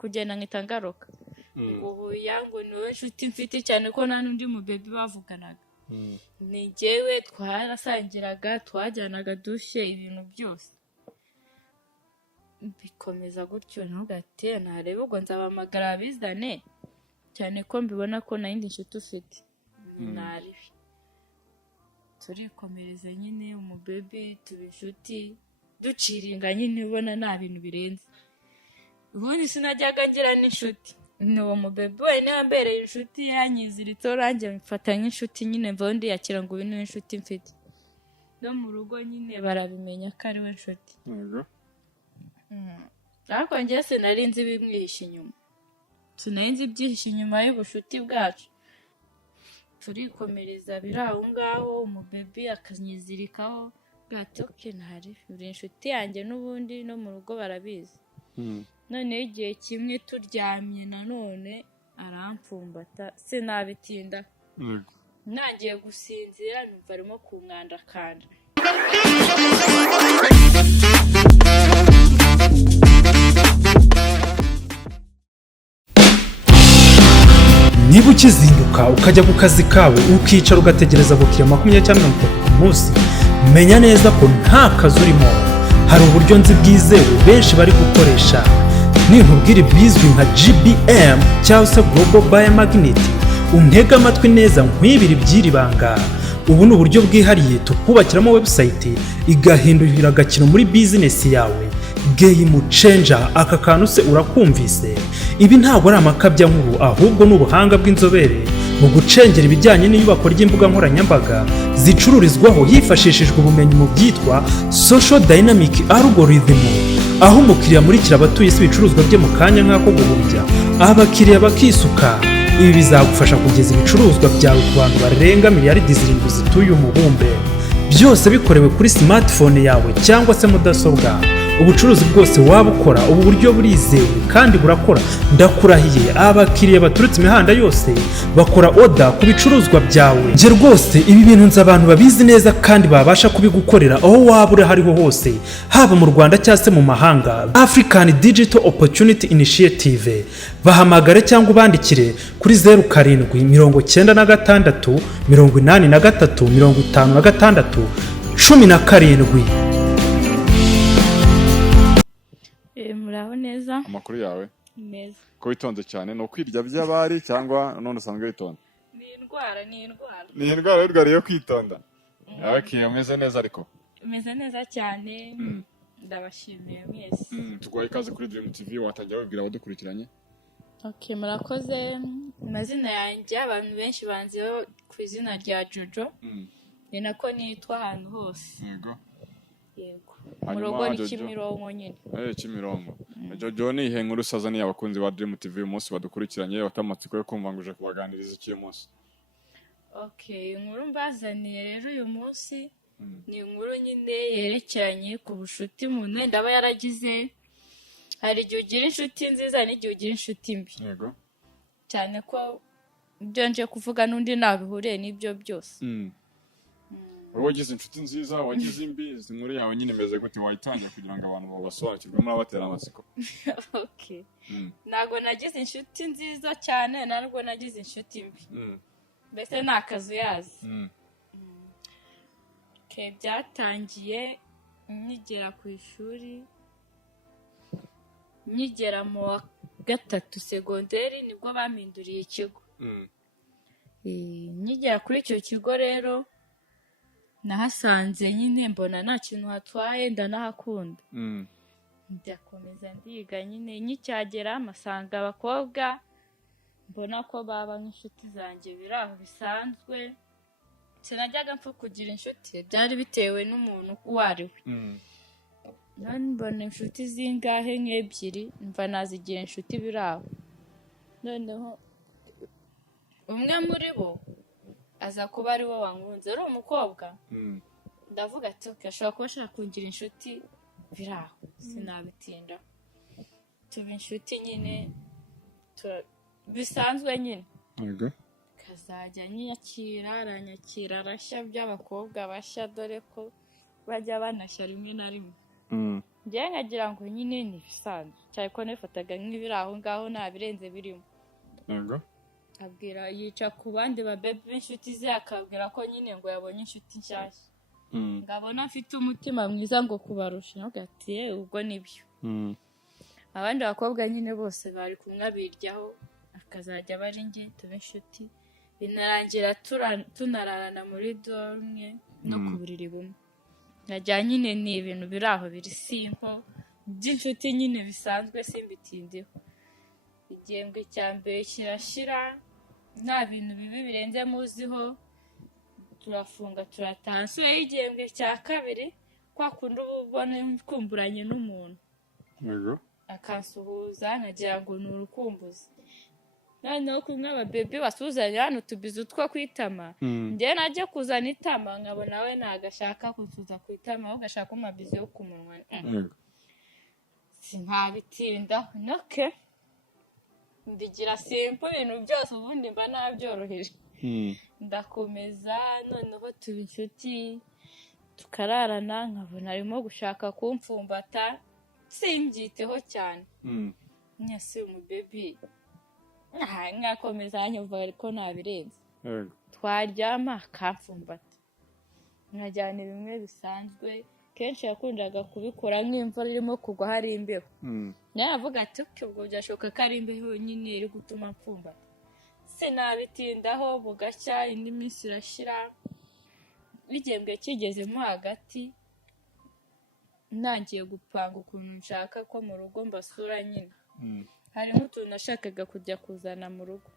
kugenda nkitangaruka ubu yangu niwe nshuti mfite cyane ko nta n'undi mu baby bavuganaga ni njyewe twarasangiraga twajyanaga dushe ibintu byose bikomeza gutyo ntugate narebe ubwo nzabamagara abizane cyane ko mbibona ko nta yindi nshuti ufite naribi turikomereza nyine umubaby tuba inshuti duciringa nyine ubona nta bintu birenze ubundi sinajyaga ngira n'inshuti ni uwo mubaby we niwe ambereye inshuti yanyiziritse orange mfata nk'inshuti nyine mvundi yakira ngo uyu niwe inshuti mfite no mu rugo nyine barabimenya ko ari we nshuti ariko njye sinari nzi bimwihisha inyuma sinari nzi ibyihishe inyuma y'ubushuti bwacu turikomereza biri aho ngaho umubaby akanyizirikaho bwatoke ntari uri inshuti yanjye n'ubundi no mu rugo barabizi noneho igihe kimwe turyamye nanone arampfumbata sinabitinda ntangiye gusinzira numva arimo kumwandakanda niba ukizinduka ukajya ku kazi kawe ukicara ugategereza abakiriya 20 cyangwa 30 ku munsi menya neza ko nta kazi urimo hari uburyo nzi bwizewe benshi bari gukoresha ninkubwira bizwi nka GBM cyangwa se Global Biomagnet untega amatwi neza nkwibira ibyiribanga ubu ni uburyo bwihariye tukubakiramo website igahindurira agakino muri business yawe game changer aka kantu se urakumvise ibi ntabwo ari amakabya nkuru ahubwo n'ubuhanga bw'inzobere mu gucengera ibijyanye n'iyubako ry'imbuga nkoranyambaga zicururizwaho hifashishijwe ubumenyi mu byitwa social dynamic algorithm aho umukiriya murikira abatuye isi ibicuruzwa bye mu kanya nk'ako guhumbya abakiriya bakisuka ibi bizagufasha kugeza ibicuruzwa byawe ku bantu barenga miliyaridi 7 zituye umubumbe byose bikorewe kuri smartphone yawe cyangwa se mudasobwa ubucuruzi bwose waba ukora ubu buryo burizewe kandi burakora ndakurahiye abakiriya baturutse imihanda yose bakora order ku bicuruzwa byawe nge rwose ibi bintu nzi abantu babizi neza kandi babasha kubigukorera aho waba uri hariho hose haba mu Rwanda cyangwa se mu mahanga African Digital Opportunity Initiative bahamagare cyangwa ubandikire kuri 0796 83 56 muraho neza amakuru yawe neza ko witonze cyane no kwirya by'abari cyangwa none usanzwe witonda ni indwara y'urwari yo kwitonda okay umeze neza ariko umeze neza cyane ndabashimiye mwese tugwaye ikaze kuri Dream TV watangiye wabwira abadukurikiranye okay murakoze amazina yanjye abantu benshi banziho ku izina rya Jojo ni nako nitwa ahantu hose yego murogo ni Kimironko nyine Kimironko Jojo ni ihe nkuru sazani abakunzi ba Dream TV umunsi badukurikiranye batamatsiko yo kumva nguje kubaganiriza iki munsi okay inkuru mbazaniye rero uyu munsi ni inkuru nyine yerekeranye ku bushuti umuntu ndaba yaragize hari igihe ugira inshuti nziza n'igihe ugira inshuti mbi yego cyane ko ibyo nje kuvuga n'undi nabihuriye n'ibyo byose wagize inshuti nziza wagize imbi inkuru yawe nyine imeze gute wayitangiye kugira ngo abantu babasobanukirwe muri abatera amatsiko okay nago nagize inshuti nziza cyane narwo nagize inshuti mbi mbese nakazu yazi okay byatangiye nkigera ku ishuri nkigera mu wa 3 segonderi nibwo bampinduriye ikigo nkigera kuri icyo kigo rero nahasanze nyine mbona nta kintu hatwaye ndanahakunda ndakomeza ndiga nyine nkicyagera amasanga abakobwa mbona ko baba nk'inshuti zanjye biraho bisanzwe sinajyaga mpfa kugira inshuti byari bitewe n'umuntu uwo ari we none mbona inshuti zingahe nk'ebyiri mva nazigira inshuti biraho noneho umwe muri bo aza kuba ari wo wankunze ari umukobwa ndavuga ati ashobora kuba ashaka kungira inshuti biraho sinabitinda tuba inshuti nyine bisanzwe nyine yego kazajya nyakira aranyakira arashya by'abakobwa bashya dore ko bajya banashya rimwe na rimwe njye nkagira ngo nyine ni ibisanzwe cyane ko nifataga nk'ibiri aho ngaho nta birenze birimo. Yego. Abwira yica ku bandi babebe b'inshuti ze akabwira ko nyine ngo yabonye inshuti nshyashya. Ngabona afite umutima mwiza ngo kubarusha ati ubwo nibyo. Abandi bakobwa nyine bose bari kumwe abiryaho akazajya bari nge tube inshuti. Binarangira tunararana muri dorme no ku buriri bumwe. Najya nyine ni ibintu biri aho biri simple by'inshuti nyine bisanzwe simbitindeho. Igihembwe cya mbere kirashira nta bintu bibi birenze muziho turafunga turataha. So igihembwe cya kabiri kwa kundi ubona kumburanye n'umuntu. Yego. Akansuhuza nagira ngo ni urukumbuzi. Noneho kumwe ababebe basuzanye hano tubizu two kwitama. Njye najya kuzana itama nkabona we nagashaka kutuza kwitama aho gashaka amabizi yo ku munwa. Sinkabitindaho noke ndigira simple ibintu byose ubundi mba nabyoroheje. Ndakomeza noneho tuba inshuti tukararana nkabona arimo gushaka kumfumbata simbyiteho cyane. Nyase umubebe nkakomeza nyumva ariko nabirenze. Twaryama akamfumbata nkajyana bimwe bisanzwe. Kenshi yakundaga kubikora nk'imvura irimo kugwa hari imbeho. Navuga ati ubwo byashoka ko ari imbeho nyine iri gutuma mfumbata. Sinabitindaho bugacya indi minsi irashira. Igihembwe kigezemo hagati nangiye gupanga ukuntu nshaka ko mu rugo mbasura nyine. Harimo utuntu nashakaga kujya kuzana mu rugo.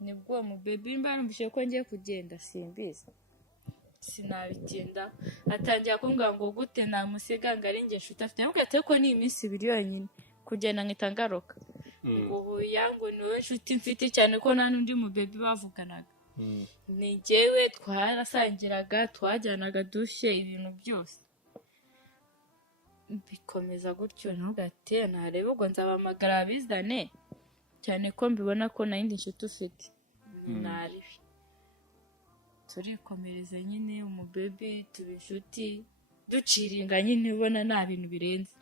Nibwo mu baby mbanumvise ko ngiye kugenda simbizi. Sinabitinda atangira kumbwira ngo gute namusiga ngo ari nge nshuti afite. Mubwate ko ni iminsi ibiri yonyine kugenda nkitangaruka. Ngo yangu niwe nshuti mfite cyane ko nta n'undi mu baby bavuganaga. Ni njyewe twarasangiraga twajyanaga dushe ibintu byose. Bikomeza gutyo ntugate narebe ubwo nzabamagara abizane cyane ko mbibona ko nta yindi nshuti ufite. Naribi turikomereza nyine umubebe tuba inshuti duciringa nyine ubona nta bintu birenze.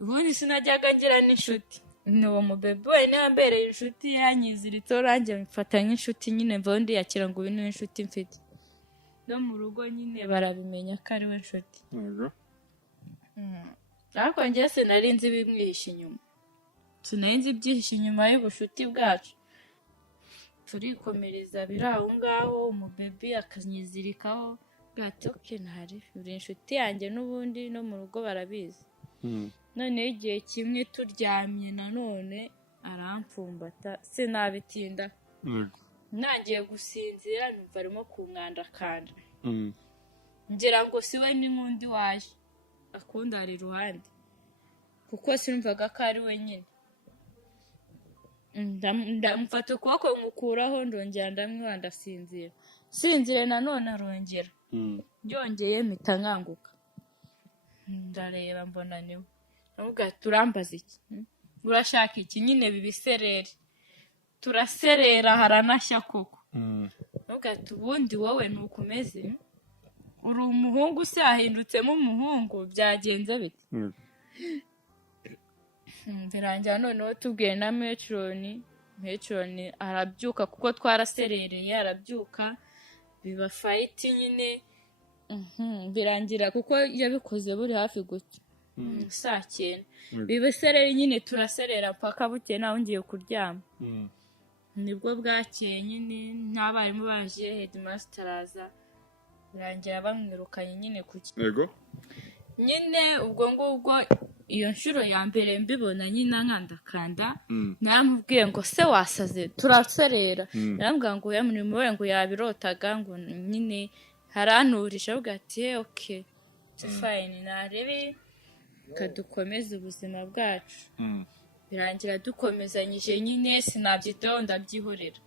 Ubundi sinajyaga ngira n'inshuti n'uwo mubebe we yambereye inshuti yanyiziritse orange mfata nk'inshuti nyine mvundi yakira ngo uyu ni inshuti mfite. No mu rugo nyine barabimenya ko ari we nshuti. Ariko njye sinari nzi bimwihisha inyuma. Sinari nzi ibyihishe inyuma y'ubushuti bwacu. Turikomereza biri aho ngaho umubebe akanyizirikaho bwate oke ntari uri inshuti yanjye n'ubundi no mu rugo barabizi. Noneho igihe kimwe turyamye nanone arampfumbata sinabitinda. Nangiye gusinzira numva arimo kumwandakanda. Ngira ngo siwe n'inkundi waje akunda ari iruhande kuko sinumvaga ko ari wenyine. Ndamufata ukuboko nkukuraho ndongera ndamwiba ndasinzira. Sinzire nanone arongera. Byongeye mpita nkanguka. Ndareba mbona niwe. Ndavuga turambaza iki? Urashaka iki? Nyine bibiserere. Turaserera haranashya koko. Ndavuga ubundi wowe ntukomeze. Uri umuhungu se ahindutsemo umuhungu byagenze bite? Birangira noneho tubwiye na Metron arabyuka kuko twaraserereye arabyuka biba fight nyine. Birangira kuko yabikoze buri hafi gutya saa 9 biba serere nyine turaserera paka buke naho ngiye kuryama. Nibwo bwakeye nyine n'abarimu baje headmaster araza birangira bamwirukanye nyine kuki. Yego. Nyine ubwo ngubwo iyo nshuro ya mbere mbibona nyine nkandakanda naramubwiye ngo se wasaze turaserera. Narambwira ngo yamurimo we ngo yabirotaga ngo nyine haranturisha avuga ati okay fine narebe kadukomeza ubuzima bwacu. Birangira dukomezanyije nyine sinabyitaho ndabyihorera.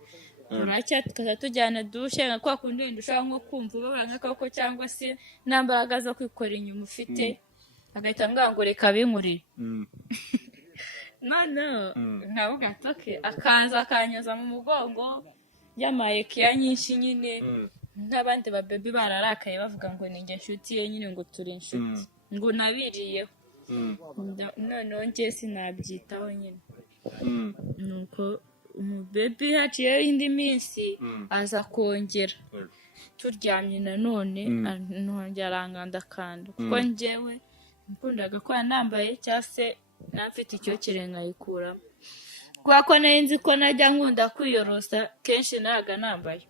Turacya tukaza tujyana dushe nka kwa kundi ndushaka nko kumva ubabara nk'akako cyangwa se nambaraga zo kwikora inyuma ufite agahita ngo reka binkurire. None nkavuga atoke akaza akanyoza mu mugongo yamaye kiya nyinshi nyine n'abandi babebe bararakaye bavuga ngo ninjye nshuti ye nyine ngo turi inshuti. ngo nabiriyeho noneho njye sinabyitaho nyine nuko umubebi haciyeho indi minsi aza kongera turyamye nanone nongera arangandakanda kuko njyewe nkundaga ko nambaye cyangwa se nafite icyo kirengayikuramo kubera ko nari nzi ko najya nkunda kwiyorosa kenshi naga nambaye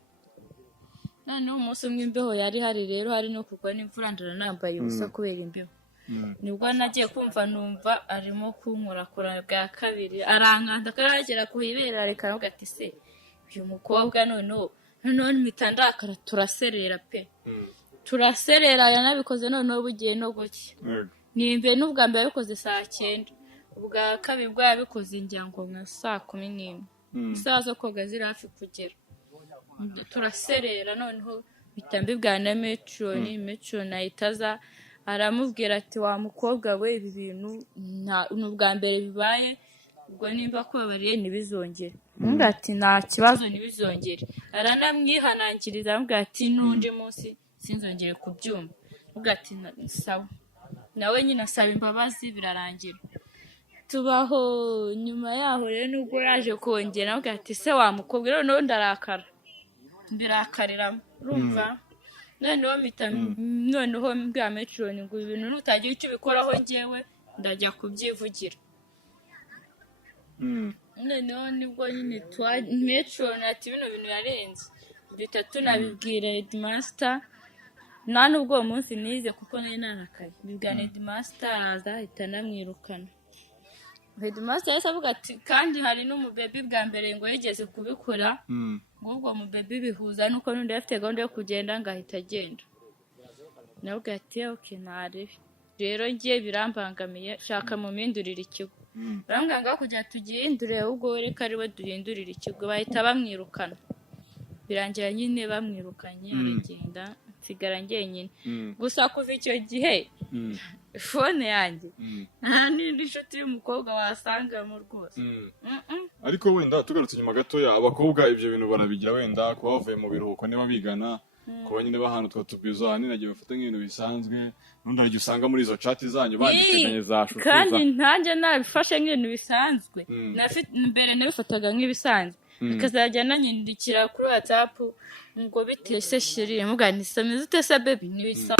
noneho umunsi umwe imbeho yari hari rero hari no kugwa n'imvura ndaranambaye ubusa kubera imbeho nibwo nagiye kumva numva arimo kunkorakora bwa kabiri arankanda akagera ku ibere reka avuga ati se uyu mukobwa noneho mpita ndakara turaserera pe turaserera yanabikoze noneho bugiye no guke nimbe n'ubwa mbere yabikoze saa 9 ubwa kabiri bwo yabikoze ngira ngo nka saa 11 isaha zo koga ziri hafi kugera turaserera noneho bitambi bwa na metro nahitaza aramubwira ati wa mukobwa we ibi bintu n'ubwa mbere bibaye ubwo nimba kwabariye ntibizongere ngira ati nta kibazo ntibizongere aranamwihanangiriza aramubwira ati n'undi munsi sinzongere kubyumva ngira ati sawa nawe nyine asaba imbabazi birarangira tubaho nyuma yaho rero nubwo yaje kongera ngira ati se wa mukobwa rero no ndarakara mbirakarira urumva noneho mbwa metro ngo ibintu nutagira icyo bikoraho njyewe ndajya kubyivugira noneho nibwo nyine metro ati bino bintu yarenze bitatu nabibwira headmaster nta nubwo uwo munsi nize kuko nari narakaye bibwira headmaster araza ahita namwirukana headmaster yahise avuga ati kandi hari n'umubebi bwa mbere ngo yigeze kubikora ubwo umubebi bihuza nuko n'undi afite gahunda yo kugenda ngahita agenda nawe ati okay ntarebe rero ngiye birambangamiye shaka mu mpindurira ikigo barambwanga kujya tugihindure ubwo reka ariwe duhindurira ikigo bahita bamwirukana birangira nyine bamwirukanye aragenda nsigara njyenyine gusa kuva icyo gihe fone yanjye nta n'indi nshuti y'umukobwa wasangamo rwose ariko wenda tugarutse inyuma gatoya abakobwa ibyo bintu barabigira wenda kuba bavuye mu biruhuko niba bigana kuba nyine bahana utwo tubizo nagiye bafata nk'ibintu bisanzwe n'undi ariko usanga muri izo chat zanyu bandikanye za shushuza kandi ntanjye nabifashe nk'ibintu bisanzwe mbere nabifataga nk'ibisanzwe akazajya nanyandikira kuri WhatsApp ngo bitese shiri mugani sameze utese baby nibisa